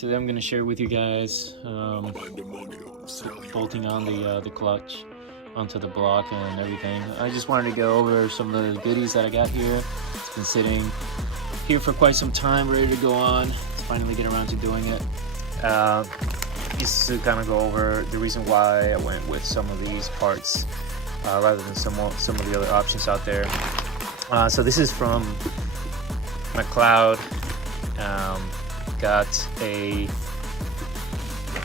Today I'm gonna share with you guys bolting on the clutch onto the block and everything. I just wanted to go over some of the goodies that I got here. It's been sitting here for quite some time, ready to go on. Let's finally get around to doing it. Just to kind of go over the reason why I went with some of these parts rather than some of the other options out there. So this is from McLeod. Got a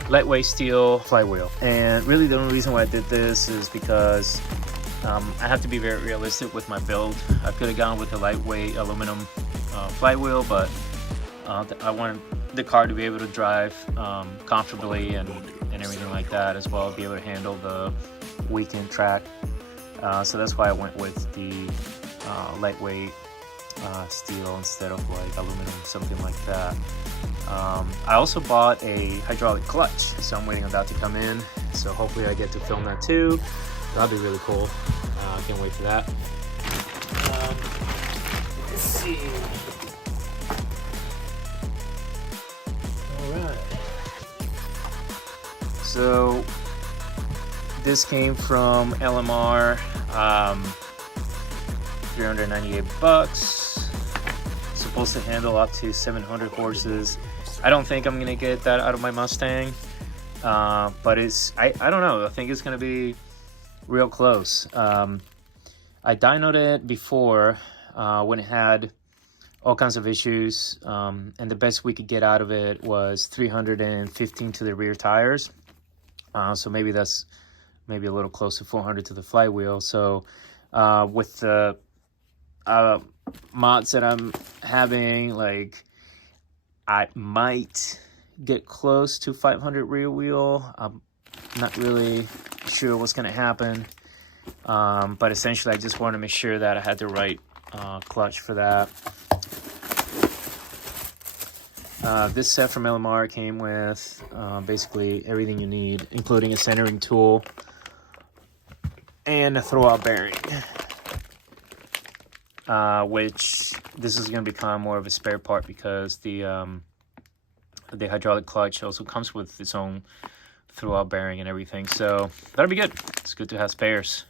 lightweight steel flywheel, and really the only reason why I did this is because I have to be very realistic with my build. I could have gone with a lightweight aluminum flywheel, but I wanted the car to be able to drive comfortably and everything like that, as well, be able to handle the weekend track. So that's why I went with the lightweight steel instead of like aluminum, something like that. I also bought a hydraulic clutch, so I'm waiting on that to come in, so hopefully I get to film that too. That'll be really cool. Can't wait for that. Let's see. Alright, so this came from LMR, 398 bucks. Supposed to handle up to 700 horses. I don't think I'm gonna get that out of my Mustang, but I don't know. I think it's gonna be real close. I dynoed it before when it had all kinds of issues, and the best we could get out of it was 315 to the rear tires. So maybe that's a little close to 400 to the flywheel. So with the mods that I'm having, like, I might get close to 500 rear wheel. I'm not really sure what's going to happen, but essentially I just want to make sure that I had the right clutch for that. This set from LMR came with basically everything you need, including a centering tool and a throwout bearing. Which this is going to become more of a spare part because the hydraulic clutch also comes with its own throwout bearing and everything, so that'll be good. It's good to have spares.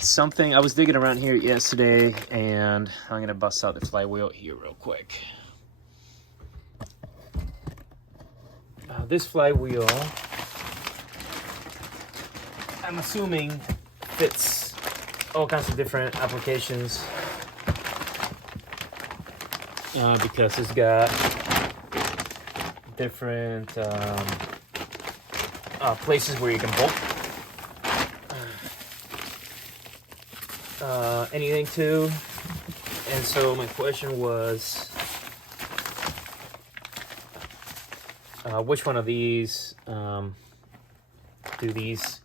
Something I was digging around here yesterday, and I'm gonna bust out the flywheel here real quick. This flywheel, I'm assuming, fits all kinds of different applications because it's got different places where you can bolt anything to. And so my question was, which one of these do these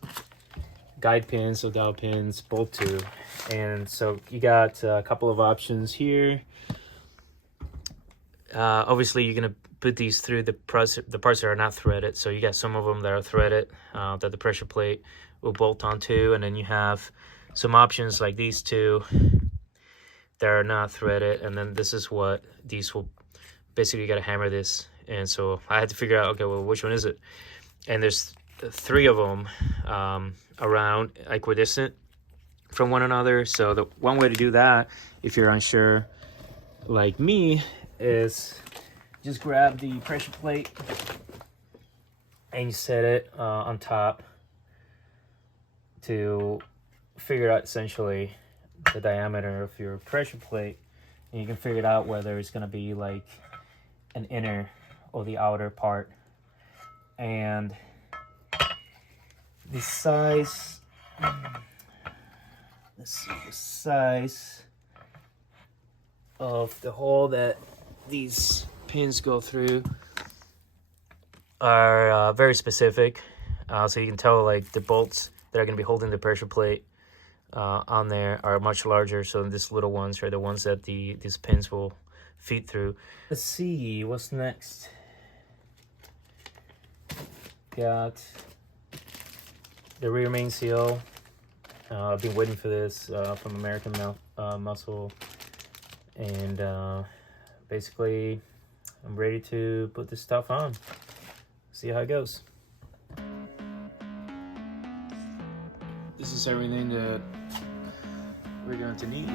guide pins or dowel pins bolt to? And so you got a couple of options here. Obviously you're gonna put these through the parts that are not threaded. So you got some of them that are threaded that the pressure plate will bolt onto, and then you have some options like these two that are not threaded, and then this is what these will basically, you got to hammer this. And so I had to figure out, okay, well, which one is it? And there's three of them around equidistant from one another. So the one way to do that, if you're unsure like me, is just grab the pressure plate and you set it on top to figure out essentially the diameter of your pressure plate, and you can figure it out whether it's going to be like an inner or the outer part. And the size, let's see, the size of the hole that these pins go through are very specific, so you can tell like the bolts that are going to be holding the pressure plate on there are much larger. So these little ones are the ones that these pins will feed through. Let's see what's next. Got the rear main seal. I've been waiting for this from American Muscle, and basically I'm ready to put this stuff on. See how it goes. This is everything that we're going to need.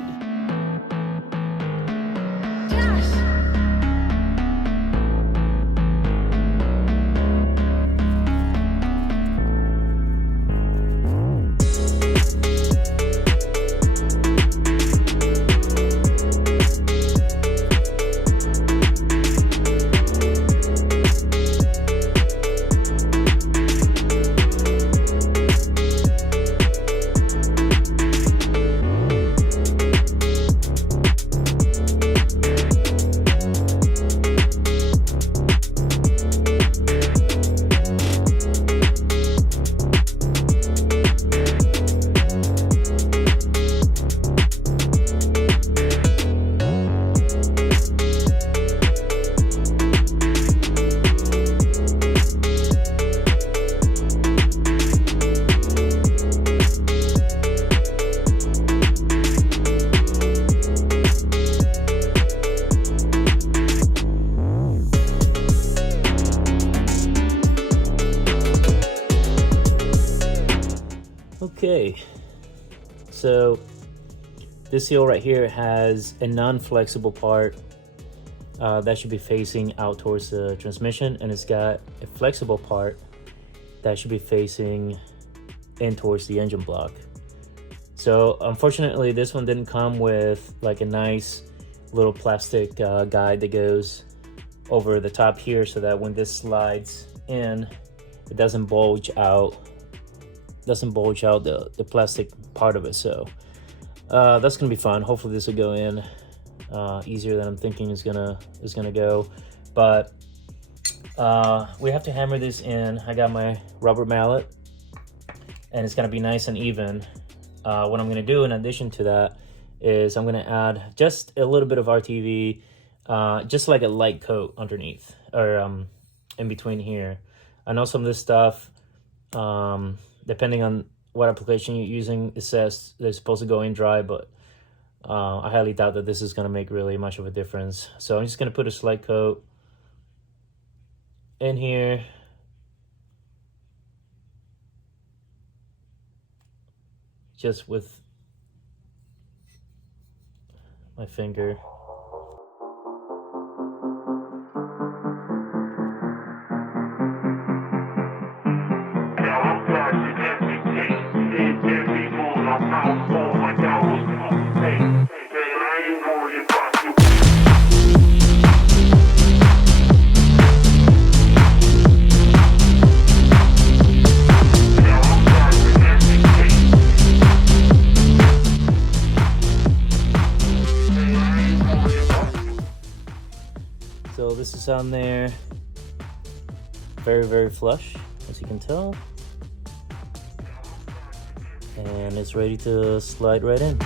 Okay, so this seal right here has a non-flexible part that should be facing out towards the transmission, and it's got a flexible part that should be facing in towards the engine block. So unfortunately this one didn't come with like a nice little plastic guide that goes over the top here, so that when this slides in, it doesn't bulge out the plastic part of it. So that's gonna be fun. Hopefully this will go in easier than I'm thinking is gonna go, but we have to hammer this in. I got my rubber mallet and it's gonna be nice and even. What I'm gonna do in addition to that is I'm gonna add just a little bit of RTV, just like a light coat underneath, or in between here. I know some of this stuff, depending on what application you're using, it says they're supposed to go in dry, but I highly doubt that this is going to make really much of a difference. So I'm just going to put a slight coat in here. Just with my finger. So this is on there, very, very flush, as you can tell. And it's ready to slide right in.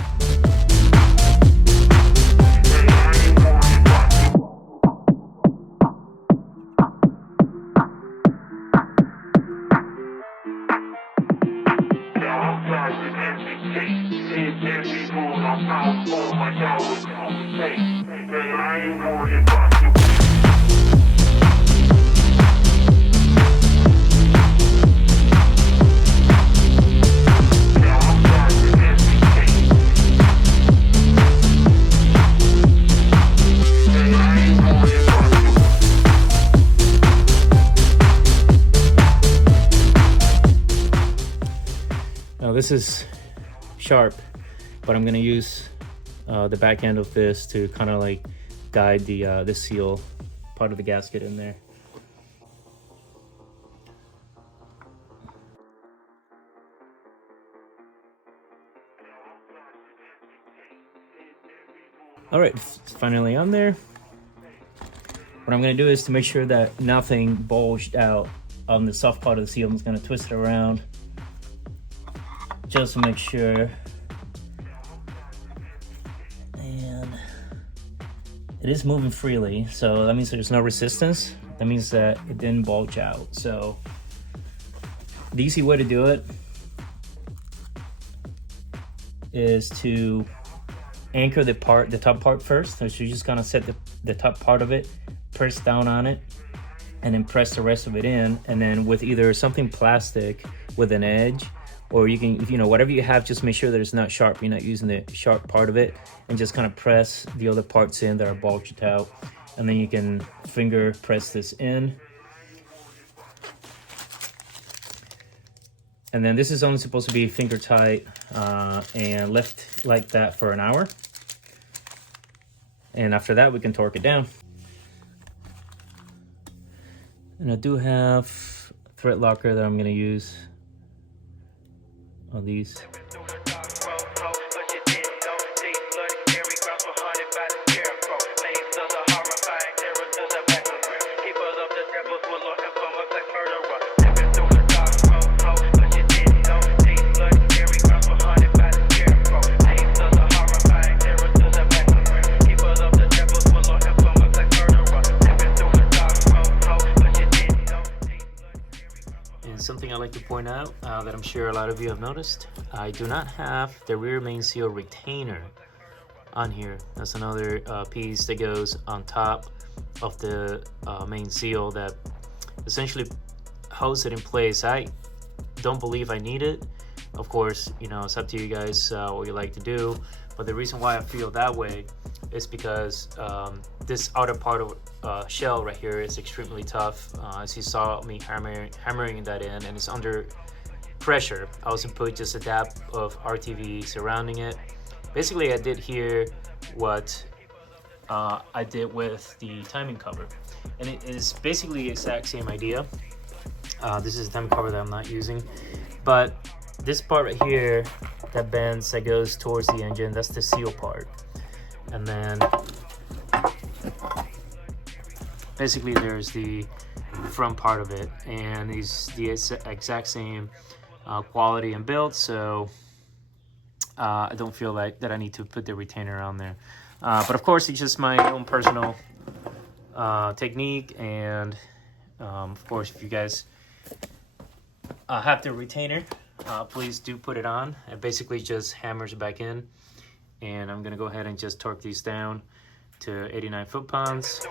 Now this is sharp, but I'm gonna use the back end of this to kind of like guide the seal part of the gasket in there. All right, it's finally on there. What I'm gonna do is to make sure that nothing bulged out on the soft part of the seal, I'm just gonna twist it around just to make sure. And it is moving freely, so that means there's no resistance. That means that it didn't bulge out. So the easy way to do it is to anchor the top part first. So you're just gonna set the top part of it press down on it and then press the rest of it in, and then with either something plastic with an edge, or you can, you know, whatever you have, just make sure that it's not sharp, you're not using the sharp part of it, and just kind of press the other parts in that are bulged out, and then you can finger press this in. And then this is only supposed to be finger tight and left like that for an hour. And after that, we can torque it down. And I do have thread locker that I'm gonna use on these. Something I like to point out that I'm sure a lot of you have noticed, I do not have the rear main seal retainer on here. That's another piece that goes on top of the main seal that essentially holds it in place. I don't believe I need it. Of course, you know, it's up to you guys what you like to do, but the reason why I feel that way is because this outer part of shell right here is extremely tough. As you saw me hammering that in, and it's under pressure. I also put just a dab of RTV surrounding it. Basically, I did here what I did with the timing cover, and it is basically the exact same idea. This is the timing cover that I'm not using, but this part right here that bends, that goes towards the engine, that's the seal part. And then basically there's the front part of it, and these the exact same quality and build, so I don't feel like that I need to put the retainer on there. But of course, it's just my own personal technique, and of course, if you guys have the retainer, please do put it on. It basically just hammers back in, and I'm gonna go ahead and just torque these down to 89 foot-pounds.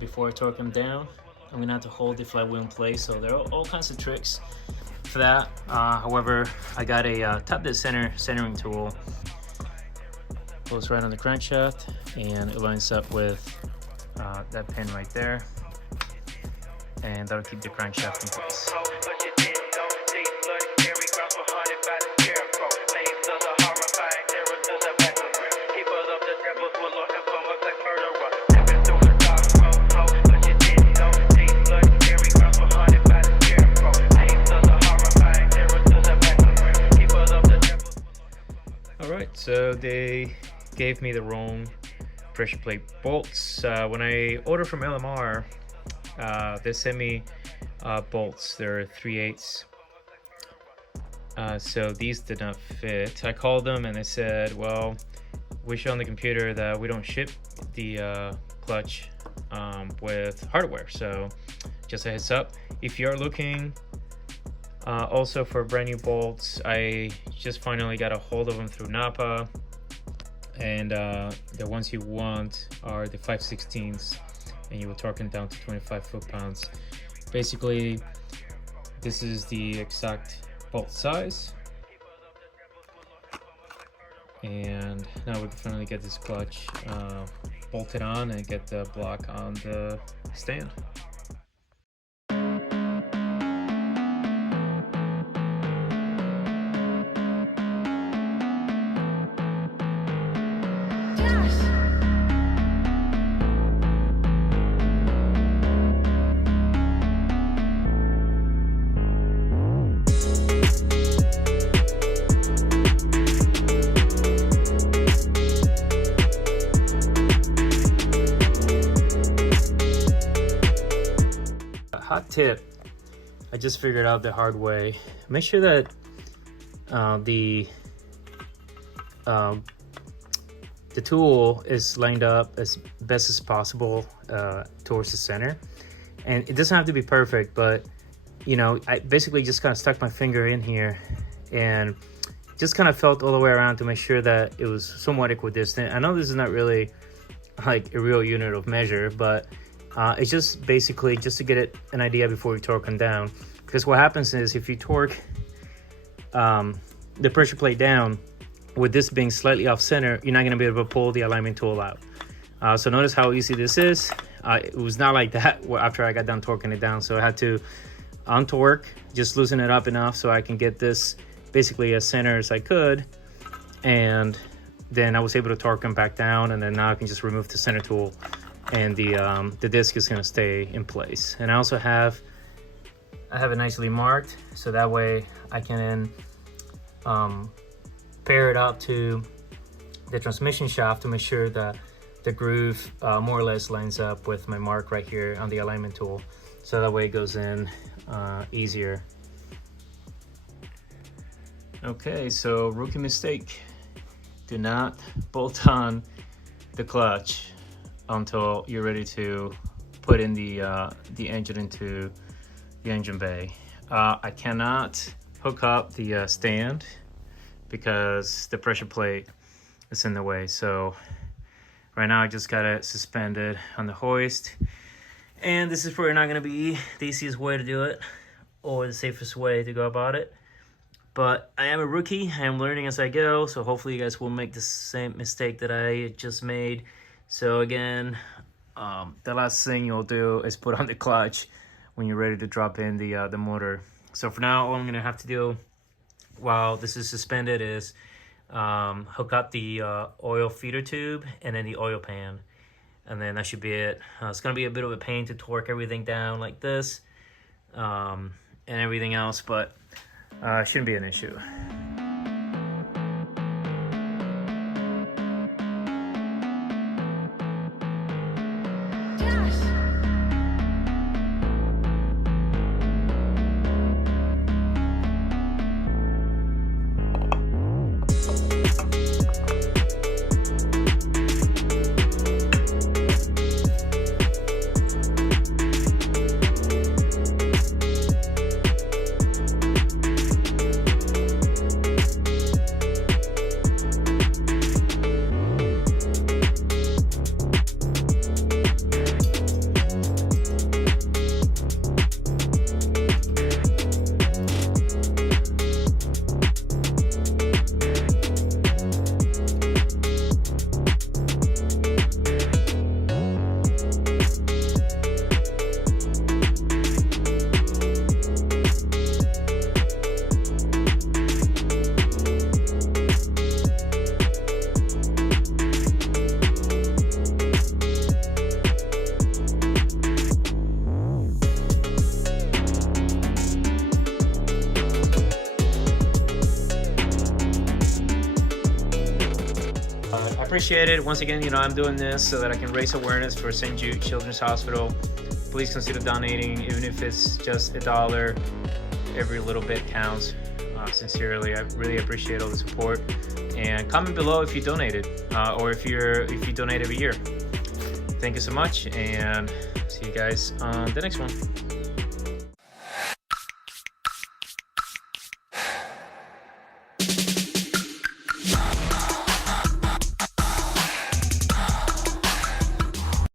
Before I torque them down, I'm gonna have to hold the flywheel in place, so there are all kinds of tricks for that. However, I got a top dead center centering tool. Goes right on the crankshaft, and it lines up with that pin right there, and that'll keep the crankshaft in place. So they gave me the wrong pressure plate bolts. When I ordered from LMR, they sent me bolts. They're 3/8. So these did not fit. I called them and they said, well, we show on the computer that we don't ship the clutch with hardware. So just a heads up, if you're looking also for brand new bolts, I just finally got a hold of them through Napa, and the ones you want are the 5/16s, and you will torque them down to 25 foot-pounds. Basically, this is the exact bolt size, And now we can finally get this clutch bolted on and get the block on the stand. Hot tip, I just figured out the hard way. Make sure that the tool is lined up as best as possible towards the center, and it doesn't have to be perfect, but you know, I basically just kind of stuck my finger in here and just kind of felt all the way around to make sure that it was somewhat equidistant. I know this is not really like a real unit of measure, but it's just basically just to get an idea before you torque them down, because what happens is if you torque the pressure plate down with this being slightly off center, you're not going to be able to pull the alignment tool out. So notice how easy this is. It was not like that after I got done torquing it down, so I had to untorque, just loosen it up enough so I can get this basically as center as I could, and then I was able to torque them back down, and then now I can just remove the center tool and the disc is going to stay in place. And I also have it nicely marked, so that way I can pair it up to the transmission shaft to make sure that the groove more or less lines up with my mark right here on the alignment tool, so that way it goes in easier. Okay, so rookie mistake: do not bolt on the clutch until you're ready to put in the engine into the engine bay. I cannot hook up the stand because the pressure plate is in the way. So right now I just got it suspended on the hoist, and this is probably not going to be the easiest way to do it or the safest way to go about it, but I am a rookie. I am learning as I go, so hopefully you guys will make the same mistake that I just made. So again, the last thing you'll do is put on the clutch when you're ready to drop in the motor. So for now, all I'm gonna have to do while this is suspended is hook up the oil feeder tube and then the oil pan, and then that should be it. It's gonna be a bit of a pain to torque everything down like this and everything else, but it shouldn't be an issue. Appreciate it. Once again, you know, I'm doing this so that I can raise awareness for St. Jude Children's Hospital. Please consider donating, even if it's just $1. Every little bit counts. Sincerely, I really appreciate all the support. And comment below if you donated, or if you donate every year. Thank you so much, and see you guys on the next one.